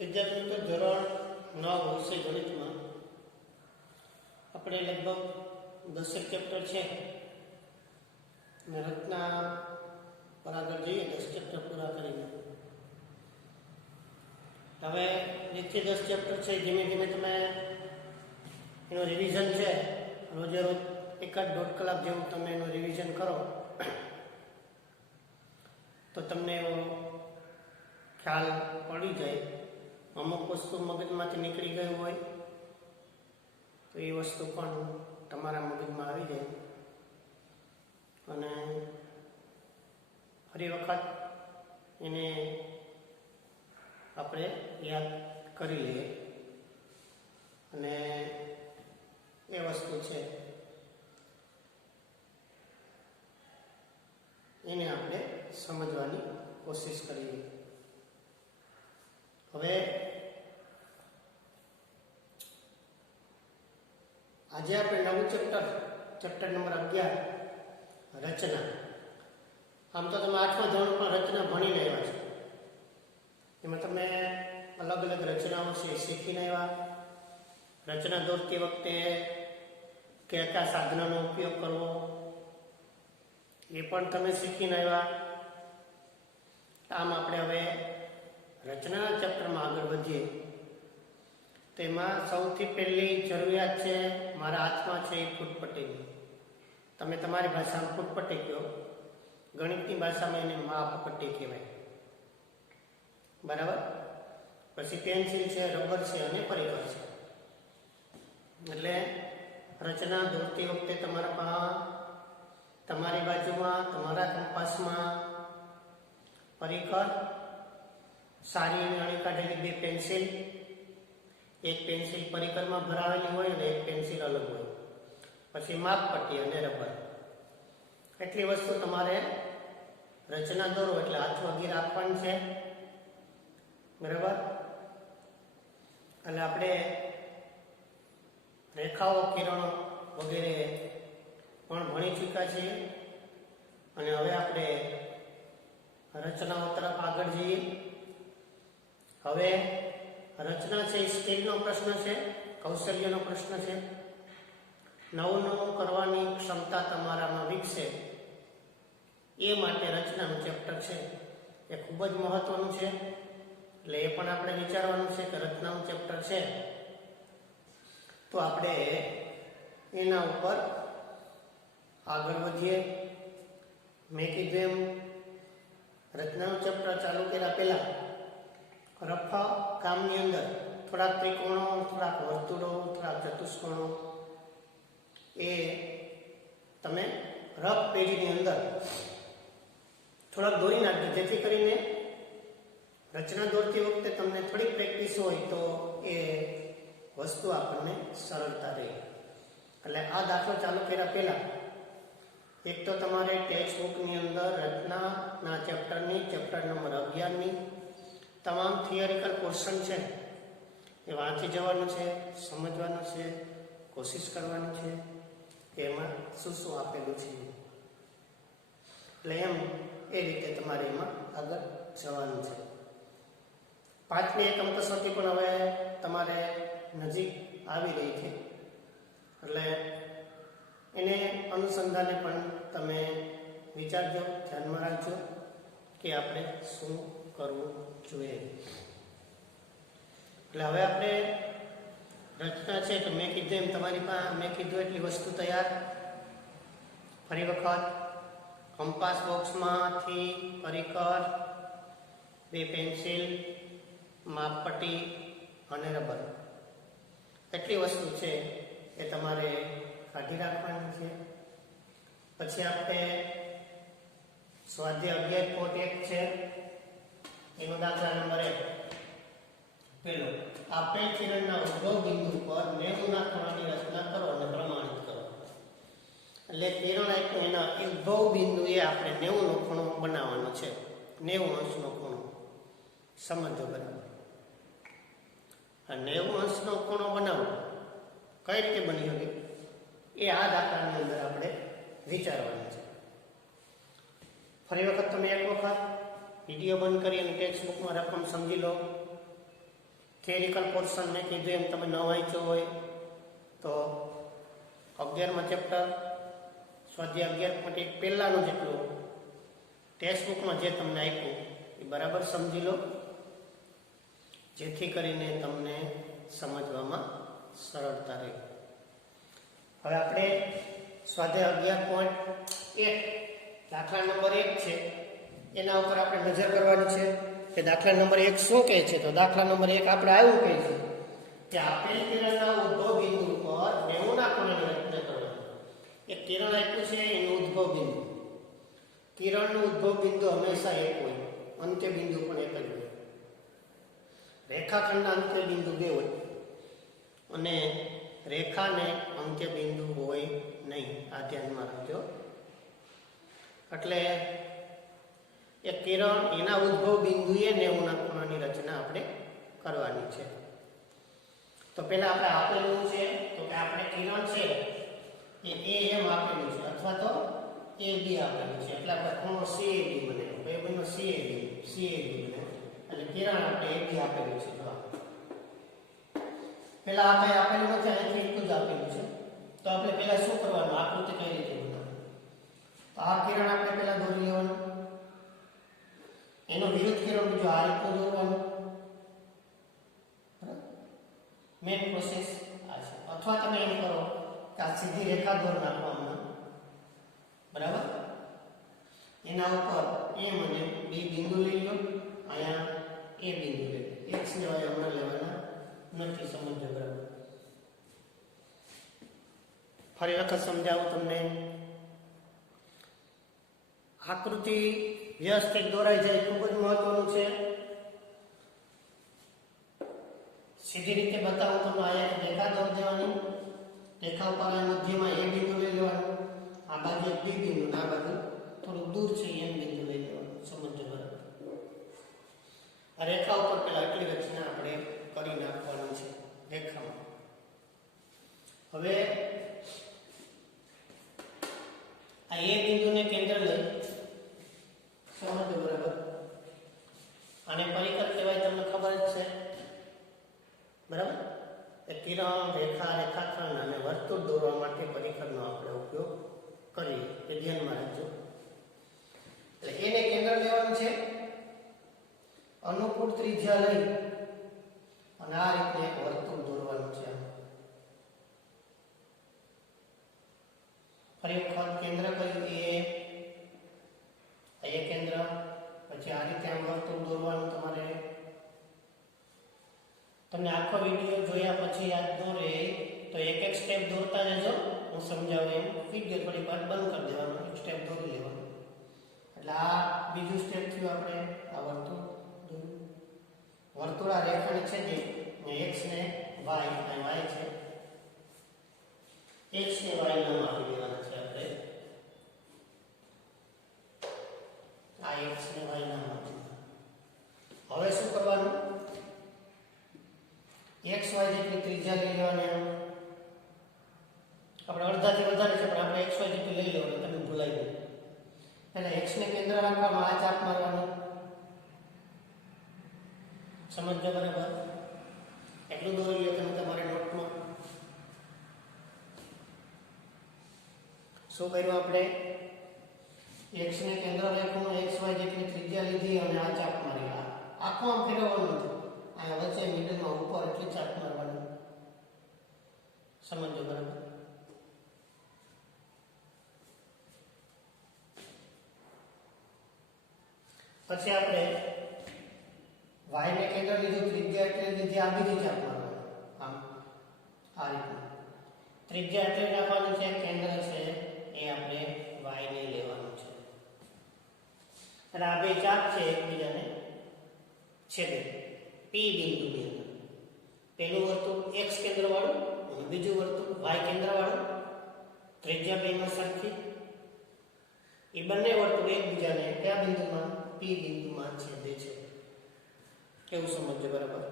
વિદ્યાર્થી મિત્રો ધોરણ 9 વિષય ગણિતમાં આપણે લગભગ 10 ચેપ્ટર છે અને રચના પર આગળ જઈએ 10 ચેપ્ટર પૂરા કરીને. હવે 1 થી 10 ચેપ્ટર છે ધીમે ધીમે તમે એનું રિવિઝન છે રોજે રોજ 1.5 કલાક જેવું તમે એનું રિવિઝન કરો તો તમને એવો ખ્યાલ પડી જાય. અમુક વસ્તુ મગજમાંથી નીકળી ગયું હોય તો એ વસ્તુ પણ તમારા મગજમાં આવી જાય અને ફરી વખત એને આપણે યાદ કરી લઈએ અને એ વસ્તુ છે એને આપણે સમજવાની કોશિશ કરીએ. હવે આજે આપણે નવું ચેપ્ટર નંબર 11 રચના. આમ તો તમે 8મા ધોરણ પણ રચના ભણીને આવ્યા છો. એમાં તમે અલગ અલગ રચનાઓ છે શીખીને આવ્યા. રચના દોરતી વખતે કયા સાધનોનો ઉપયોગ કરવો એ પણ તમે શીખીને આવ્યા. આમ આપણે હવે રચનાના ચેપ્ટરમાં આગળ વધીએ. તેમાં સૌથી પહેલી જરૂરિયાત છે મારા હાથમાં છે એ ફૂટપટ્ટીની. તમે તમારી ભાષામાં ફૂટપટ્ટી કહો, ગણિતની ભાષામાં એને માપપટ્ટી કહેવાય. બરાબર. પછી પેન્સિલ છે, રબર છે અને પરિકર છે. એટલે રચના દોરતી વખતે તમારી બાજુમાં તમારા કંપાસમાં પરિકર, સારી અણી કાઢેલી 2 પેન્સિલ, એક પેન્સિલ પરિકરમાં ભરાવેલી હોય અને એક પેન્સિલ અલગ હોય, પછી માપપટ્ટી અને રબર. એટલી વસ્તુ તમારે રચના દોરો એટલે હાથ વગી રાખવાની છે. બરાબર. એટલે આપણે રેખાઓ, કિરણો વગેરે પણ ભણી ચૂક્યા છીએ અને હવે આપણે રચનાઓ તરફ આગળ જઈએ. હવે રચના છે એ સ્કિલનો પ્રશ્ન છે, કૌશલ્યનો પ્રશ્ન છે. નવું કરવાની ક્ષમતા તમારામાં વિકસે એ માટે રચનાનું ચેપ્ટર છે એ ખૂબ જ મહત્વનું છે. એટલે એ પણ આપણે વિચારવાનું છે કે રચનાનું ચેપ્ટર છે તો આપણે એના ઉપર આગળ વધીએ. મેં કીધું એમ રચનાનું ચેપ્ટર ચાલુ કર્યા પહેલા રફ કામની અંદર થોડાક ત્રિકોણો, થોડાક વર્તુળો, થોડાક ચતુષ્કોણો એ તમે રફ પેજની અંદર થોડાક દોરી નાખજો, જેથી કરીને રચના દોરતી વખતે તમને થોડી પ્રેક્ટિસ હોય તો એ વસ્તુ આપણને સરળતા રહે. એટલે આ દાખલો ચાલુ કર્યા પહેલા એક તો તમારે ટેક્સ્ટ બુકની અંદર રચનાના ચેપ્ટરની ચેપ્ટર નંબર 11ની તમામ થિયરિકલ પોર્શન છે એ વાંચી જવાનું છે, સમજવાનું છે, કોશિશ કરવાની છે કે એમાં શું શું આપેલું છે. એટલે એમ એ રીતે તમારે એમાં આગળ જવાનું છે. 5મી એકમ કસોટી પણ હવે તમારે નજીક આવી રહી છે એટલે એને અનુસંધાને પણ તમે વિચારજો, ધ્યાનમાં રાખજો કે આપણે શું કરવું જોઈએ. એટલે હવે આપણે રચના છે તો મેં કીધું એમ તમારી પાસે મેં કીધું એટલી વસ્તુ તૈયાર. ફરી વખત કંપાસ બોક્સમાંથી પરિકર, 2 પેન્સિલ, માપપટ્ટી અને રબર એટલી વસ્તુ છે એ તમારે કાઢી રાખવાની છે. પછી આપણે સ્વાધ્યાય 11.1 છે એનો દાખલા નંબર 1. પેલો આપેલ કિરણના ઉદ્ભવ બિંદુ પર 90 ના ખૂણાની રચના કરો અને પ્રમાણિત કરો. એટલે કિરણ આપ્યું એના ઉદ્ભવ બિંદુ એ આપણે 90 નો ખૂણો બનાવવાનો છે. 90 અંશનો ખૂણો સમજો બરાબર. 90 અંશનો ખૂણો બનાવો કઈ રીતે બની શકે એ આ દાખલાની અંદર આપણે વિચારવાનું છે. ફરી વખત તમે એક વખત વિડીયો બંધ કરી અને ટેક્સ્ટ બુકમાં રકમ સમજી લો. થિયરિકલ પોર્શન મેં કીધું એમ તમે ન વાંચ્યો હોય તો 11મા ચેપ્ટર સ્વાધ્યાય 11.1 પહેલાનું જેટલું ટેક્સ્ટ બુકમાં જે તમને આપ્યું એ બરાબર સમજી લો, જેથી કરીને તમને સમજવામાં સરળતા રહે. હવે આપણે સ્વાધ્યાય 11.1 દાખલા નંબર 1 છે એના ઉપર આપણે નજર કરવાની છે કે દાખલા નંબર 1 શું કહે છે. તો દાખલા નંબર 1 આપણે આવું કહે છે કે આપેલ કિરણના ઉદ્ભવ બિંદુ પર 90 ખૂણાની રચના કરવાની. એક કિરણ આપ્યું છે એનું ઉદ્ભવ બિંદુ. કિરણનું ઉદ્ભવ બિંદુ હંમેશા એક હોય, અંત્ય બિંદુ પણ એક જ હોય. રેખાખંડના અંત્ય બિંદુ 2 હોય અને રેખાને અંત્ય બિંદુ હોય નહીં. આ ધ્યાનમાં રાખજો. એટલે એક કિરણ એના ઉદ્ભવ બિંદુએ 90 ખૂણાની રચના આપણે કરવાની છે. તો પહેલા આપણે આપેલું છે તો કે આપણે કિરણ છે એ AM આપેલું છે અથવા તો AB આપેલું છે, એટલે આપણે ખૂણો CAB બને. બે બનો CAB બને એટલે કિરણ આપણે AB આપેલું છે. જો પહેલા આપણે આપેલું નથી, અહીંથી એટલું જ આપેલું છે. તો આપણે પહેલા શું કરવાનું, આકૃતિ કઈ રીતે બનાવવાની. તો આ કિરણ આપણે પહેલા દોરી લેવાનું, એનો વિરુદ્ધ કિરણ બીજો આ રીતનું દોરવાનું. મેન પ્રોસેસ આ છે. અથવા તમે એમ કરો કે આ સીધી રેખા દોર નાખવામાં, બરાબર. એના ઉપર A અને B બિંદુ લઈ લો, અહીંયા A બિંદુ લઈ લો. X ને Y હમણાં લેવાના નથી, સમજો બરાબર. ફરી વખત સમજાવું તમને. આકૃતિ વ્યવસ્થિત દોરાઈ જાય ખૂબ જ મહત્વનું છે. સીધી રીતે બતાવું તમને. અહીંયા રેખા દોર દેવાની, રેખા ઉપર મધ્યમાં A બિંદુ લઈ લેવાનું, આ બાજુ એક B બિંદુ, આ બાજુ થોડું દૂર છે M બિંદુ લઈ લેવાનું. સમજો બરાબર. આ રેખા ઉપર પેલા આટલી રચના આપણે કરી નાખવાની છે રેખામાં. હવે આ A બિંદુને કેન્દ્ર લઈ સમજો બરાબર. આને પરિકર કહેવાય, તમને ખબર જ છે બરાબર. એ કિરણ, રેખા, રેખાખંડ અને વર્તુળ દોરવા માટે પરિકરનો આપણે ઉપયોગ કરીએ, એ ધ્યાનમાં રાખજો. એટલે એને કેન્દ્ર લેવાનું છે, અનુકૂળ ત્રિજ્યા લઈ અને આ રીતે એક વર્તુળ દોરવાનું છે. ફરી વખત કેન્દ્ર કર્યું એ કેન્દ્ર, પછી આ રીતે આમ વર્તુળ દોરવાનું તમારે. તમને આખો વિડીયો જોયા પછી યાદ ન રહે તો એક એક સ્ટેપ દોરતા જજો, હું સમજાવું એમ. વિડીયો થોડી વાર બંધ કરી દેવાનો, એક સ્ટેપ દોરી લેવાનું. એટલે આ બીજું સ્ટેપ થયું. આપણે આ વર્તુળ દોર્યું. વર્તુળ આ રેખાને છેદે X ને Y, આ Y છે, X ને Y નામ આપી દેવાના છે આપણે. આ X ને Y નામ આપી. હવે શું કરવાનું, XY જેટલી ત્રિજ્યા લઈ લેવાની. આપણે અડધાથી વધારે છે પણ આપણે XY જેટલી લઈ લેવાની, તમે ભૂલાઈ ગયું. એટલે X ને કેન્દ્ર રાખવામાં આ ચાપ મારવાની. સમજજો બરાબર. એટલું દોરી લો તમે તમારી નોટમાં. શું કર્યું આપણે, X ને કેન્દ્ર રાખ્યું, XY જેટલી ત્રિજ્યા લીધી અને આ ચાપ મારી. આખું આમ ફેરવવાનું નથી, આ વચ્ચે મિડલમાં ઉપર એટલી ચાપ મારવાની. સમજો બરાબર. પછી આપણે Y ને કેન્દ્ર લીધું, ત્રિજ્યા એટલે લીધી, આ બીજી ચાપ મારવાની. આમ આ રીતના ત્રિજ્યા એટલે રાખવાની છે, કેન્દ્ર છે એ આપણે Y ને લેવાનું છે. અને આ બે ચાપ છે એકબીજાને છેદે P બિંદુની અંદર. પહેલું વર્તુળ X કેન્દ્ર વાળું અને બીજું વર્તુળ Y કેન્દ્ર વાળું. ત્રિજ્યા બેમાં સરખી. એ બંને વર્તુળ એકબીજાને કયા બિંદુમાં, P બિંદુમાં છેદે છે. કેવું સમજજો બરાબર.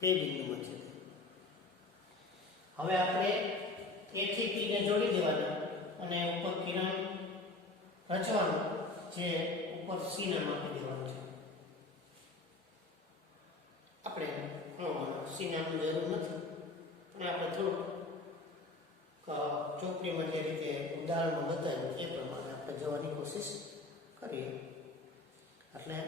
P બિંદુમાં છેદે. હવે આપણે A થી P ને જોડી દેવાના અને ઉપર કિરણ રચવાનું, જે ઉપર સી નામ આપી દેવાનું છે. આપણે સી નામની જરૂર નથી, અને આપણે થોડુંક ચોપડીમાં જે રીતે ઉદાહરણમાં બતાવ્યું એ પ્રમાણે આપણે જવાની કોશિશ કરીએ. એટલે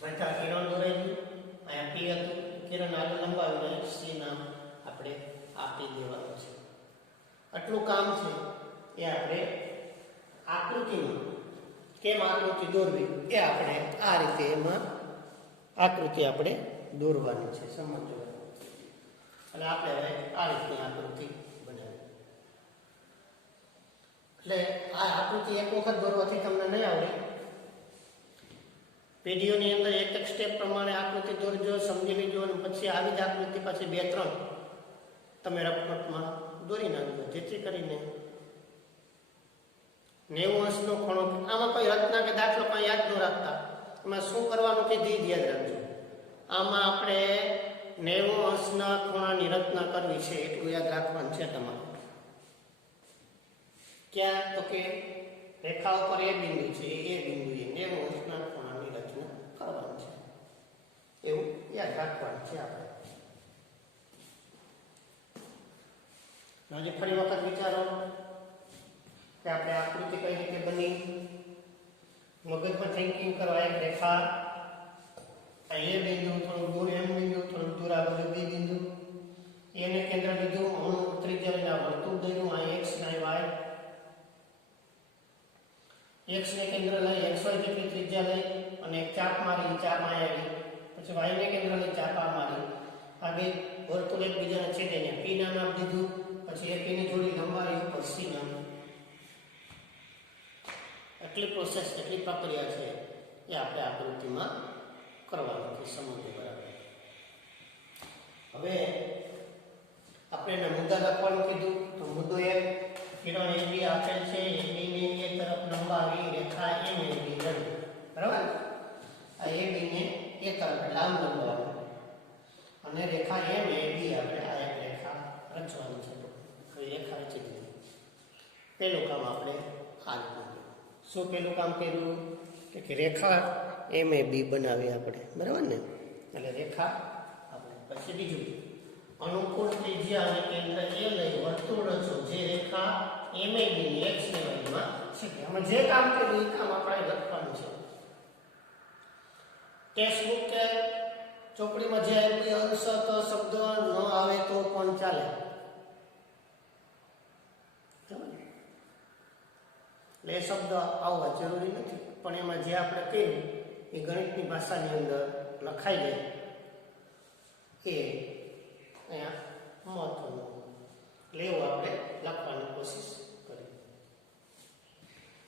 બધા કિરણ દોરાઈ ગયું, અહીંયા પી હતું, કિરણ આગળ લંબાવીને સી નામ આપણે આપી દેવાનું છે. આટલું કામ છે એ આપણે આકૃતિમાં કેમ આકૃતિ દોરવી એ આપણે આ રીતે એમાં આકૃતિ આપણે દોરવાની છે, સમજો. અને આપણે હવે આ રીતની આકૃતિ બનાવી. એટલે આ આકૃતિ એક વખત દોરવાથી તમને નહીં આવડે. પેઢીઓની અંદર એક એક સ્ટેપ પ્રમાણે આકૃતિ દોરજો, સમજી લીજો, અને પછી આવી જ આકૃતિ પછી 2-3 તમે રફમાં દોરી નાખજો, જેથી કરીને 90 અંશનો ખૂણો. આમાં કોઈ રચના કે દાખલો પણ યાદ ન રાખતા, એમાં શું કરવાનું કે યાદ રાખજો. આમાં આપણે 90 અંશના ખૂણાની રચના કરવી છે, એટલું યાદ રાખવાનું છે તમારે. ક્યાં તો કે રેખા ઉપર એ બિંદુ છે, એ બિંદુએ 90 અંશના ખૂણાની રચના કરવાની છે, એવું યાદ રાખવાનું છે આપણે. આજે ફરી વખત વિચારો કે આપણે આકૃતિ કઈ રીતે બની. મગજમાં થિંકિંગ કરવા. એક રેખા, એ બિંદુ, થોડું દૂર એમ બિંદુ, થોડું દૂર આગળ બી બિંદુ, એને કેન્દ્ર લીધું, હું ત્રિજ્યા લઈને વર્તુળ દોર્યું, આ x ના y, x ને કેન્દ્ર લઈ xy જેટલી ત્રિજ્યા લઈ અને એક ચાપ મારી, ચાપમાં આવી, પછી y ને કેન્દ્ર લઈ ચાપા મારી, આગળ વર્તુળ એકબીજાને છેદે ને p નામ આપી દીધું, પછી એ p ની જોડી લંબાવી ઉપર c નામ. એટલી પ્રોસેસ, એટલી પ્રક્રિયા છે એ આપણે આકૃતિમાં કરવાનું છે, સમજો બરાબર. હવે આપણે એના મુદ્દા લખવાનું કીધું, તો મુદ્દો એક, કિરણ AB આપેલ છે, AB ને એ તરફ લંબાવી રેખા AB રચી, બરાબર. આ AB ને એ તરફ લાંબ લંબાવવાનું, અને રેખા AB આપણે આ એક રેખા રચવાની છે. તો રેખા રચી દીધી. પહેલું કામ આપણે આ રીતનું. શું પહેલું કામ કર્યું કે રેખા MAB બનાવી આપણે, બરાબર ને. એટલે રેખા આપણે. પછી બીજું, અનુકૂળ ત્રિજ્યા અને કેન્દ્ર એ લઈ વર્તુળ રચો, જે રેખા MAB ની x ને y માં છે. આમાં જે કામ કર્યું એ કામ આપણે લખવાનું છે. ટેક્સ્ટબુક કે ચોપડીમાં જે કોઈ અંશ તો શબ્દ ન આવે તો પણ ચાલે. એટલે એ શબ્દ આવવા જરૂરી નથી, પણ એમાં જે આપણે કર્યું એ ગણિતની ભાષાની અંદર લખાઈ જાય એ અહીંયા મહત્વનું. એટલે એવું આપણે લખવાની કોશિશ કરી.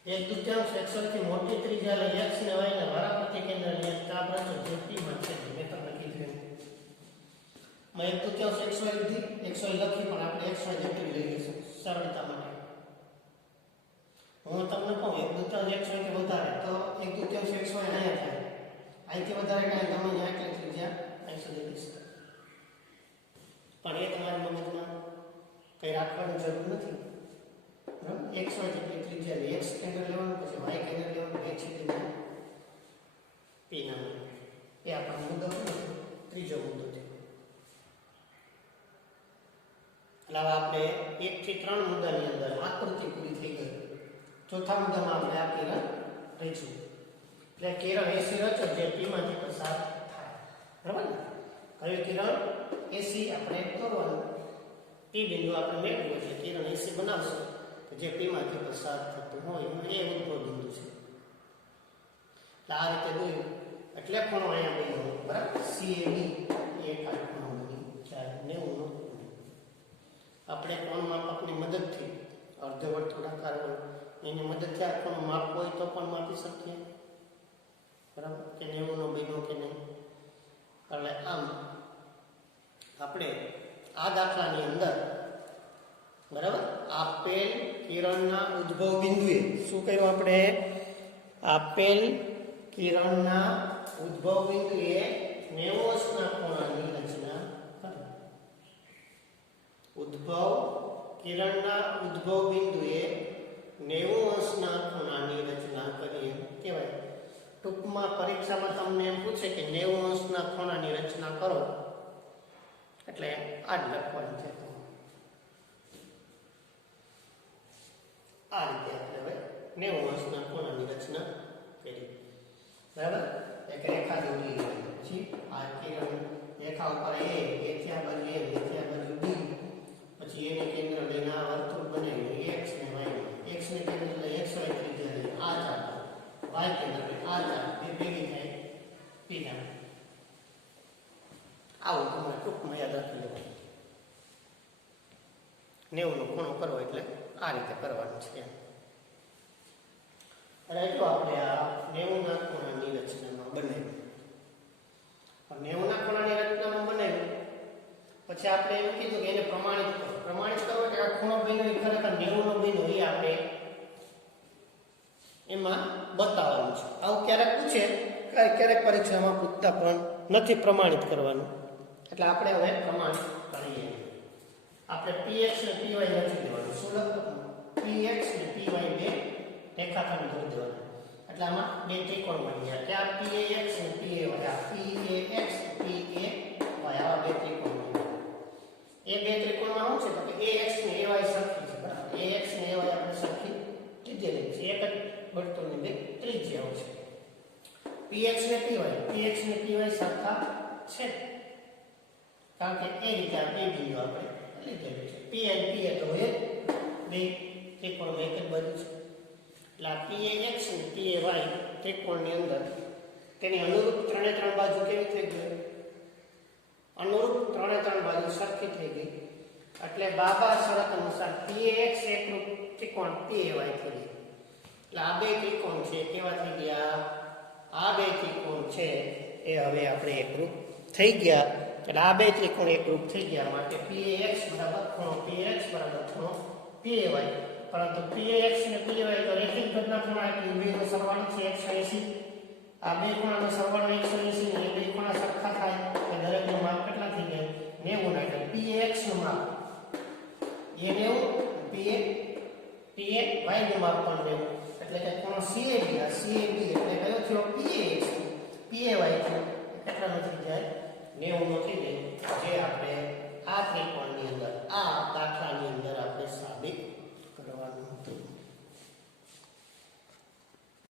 1/2 થી મોટી ત્રિજ્યા લઈ x ને y ના વારાફરતી કેન્દ્રની ચાપ રચો, જે p માં છે. મેં તમને કીધું એમ 1/2 xy લીધી, xy લખી પણ આપણે xy જેટલી લઈ લઈશું સરળતા માટે. હું તમને કહું 1/2 xy કે વધારે તો 1/2 xy અહીંયા થાય, અહીંથી વધારે કાંઈ ગમે ત્યાં એટલી ત્રિજ્યા અહીં સુધી લઈશ. પણ એ તમારા મગજમાં કંઈ રાખવાની જરૂર નથી, બરાબર. xy જેટલી ત્રિજ્યા લે, x કેન્દ્ર લેવાનું, પછી y કેન્દ્ર લેવાનું, બે છેદમાં p નામ. એ આપણો મુદ્દો ત્રીજો મુદ્દો છે. એટલે આપણે 1 થી 3 મુદ્દાની અંદર આકૃતિ પૂરી થઈ ગઈ. ચોથા મુદ્દામાં આપણે આ કિરણ રચ્યું. એટલે કિરણ AC રચો, જે p માંથી પસાર થાય, બરાબર ને. હવે કિરણ AC આપણે દોરવાનું, p બિંદુ આપણે મેળવ્યું છે, કિરણ AC બનાવશું તો જે p માંથી પસાર થતું હોય એ ઉદ્ભવ બિંદુ છે. એટલે આ રીતે દોર્યું એટલે ખૂણો અહીંયા બન્યો, બરાબર. CAB એ કાળ ખૂણો બની જાય 90 નો. આપણે કોણ માપકની મદદથી અર્ધવર્તુળાકાર હોય એની મદદથી આ ખૂણો માપવો હોય તો પણ માપી શકીએ, બરાબર. કે 90 નો બન્યો કે નહીં. એટલે આમ આપણે આ દાખલાની અંદર, બરાબર, આપેલ કિરણના ઉદ્ભવ બિંદુએ શું કર્યું આપણે? આપેલ કિરણના ઉદ્ભવ બિંદુએ 90 અંશના ખૂણાની રચના કરી. કિરણના ઉદ્ભવ બિંદુએ 90 અંશના ખૂણાની રચના કરી કહેવાય. ટૂંકમાં પરીક્ષામાં તમને એમ પૂછે કે 90 અંશના ખૂણાની રચના કરો, એટલે આ જ લખવાનું છે. આ રીતે આપણે હવે 90 અંશના ખૂણાની રચના કરી. બરાબર? એક રેખા દોરી, પછી આ કિરણ રેખા ઉપર એ થી આ બાજુ એ થી આ બાજુ બી, પછી એને કેન્દ્ર લઈને આ વર્તુળ બનાવ્યું x ને y, x ને કેન્દ્ર લઈને xy ત્રિજ્યા લઈને આ ચાપ, y કેન્દ્ર લઈને આ ચાપ, બે ભેગી થાય પીના. આવું તમારે ટૂંકમાં યાદ રાખી લેવાનું. 90 નો ખૂણો કરવો એટલે આ રીતે કરવાનું છે. અને જો આપણે આ 90 ના ખૂણાની રચનામાં બનાવ્યું, 90 ના ખૂણાની રચનામાં બનાવ્યું પછી આપણે એમ કીધું કે એને પ્રમાણિત કરો. પ્રમાણિત કરો એટલે આ ખૂણો બન્યો એ ખરેખર 90 નો બન્યો એ આપણે એમાં બતાવવાનું છે. આવું ક્યારેક પૂછે, ક્યારેક પરીક્ષામાં પૂછતા પણ નથી પ્રમાણિત કરવાનું. એટલે આપણે હવે પ્રમાણિત કરીએ. આપણે px ને py લખી દેવાનું. શું લખવાનું? px ને py બે રેખાખંડ દોરી દેવાના. એટલે આમાં બે ત્રિકોણ બની ગયા. ત્યાં pax ને pay, આ pax pay આવા બે ત્રિકોણ બન્યા. એ બે ત્રિકોણમાં શું છે તો કે ax ને ay સરખી છે. બરાબર? ax ને ay આપણે સરખી ત્રિજ્યા છે. એક જ વર્તુળની બે ત્રિજ્યાઓ છે. px ને py સરખા છે, કારણ કે એ રીતે આ બે બિંદુ આપણે લીધેલું છે. p અને p તો એ બે ત્રિકોણ એક જ બાજુ છે. એટલે આ pax અને pay ત્રિકોણની અંદર તેની અનુરૂપ ત્રણે ત્રણ બાજુ કેવી થઈ ગઈ? અનુરૂપ ત્રણે ત્રણ બાજુ સરખી થઈ ગઈ. એટલે બાબા શરત અનુસાર pax એકરૂપ ત્રિકોણ pay થઈ ગઈ. એટલે આ બે ત્રિકોણ છે કેવા થઈ ગયા? આ બે ત્રિકોણ છે એ હવે આપણે એકરૂપ થઈ ગયા. એટલે આ બે ત્રિકોણ એકરૂપ થઈ ગયા માટે pax બરાબર ખૂણો pay, પરંતુ pax ને py તો રેખિક ઘટના ખૂણા એટલે બેનો સરવાળો છે 180. આ બે ખૂણાનો સરવાળો 180 ને બે ખૂણા સરખા થાય એટલે દરેકનું માપ કેટલા થઈ જાય? 90 ના. એટલે pax નું માપ એ 90, pay y નું માપ પણ 90. એટલે કે ખૂણો CAB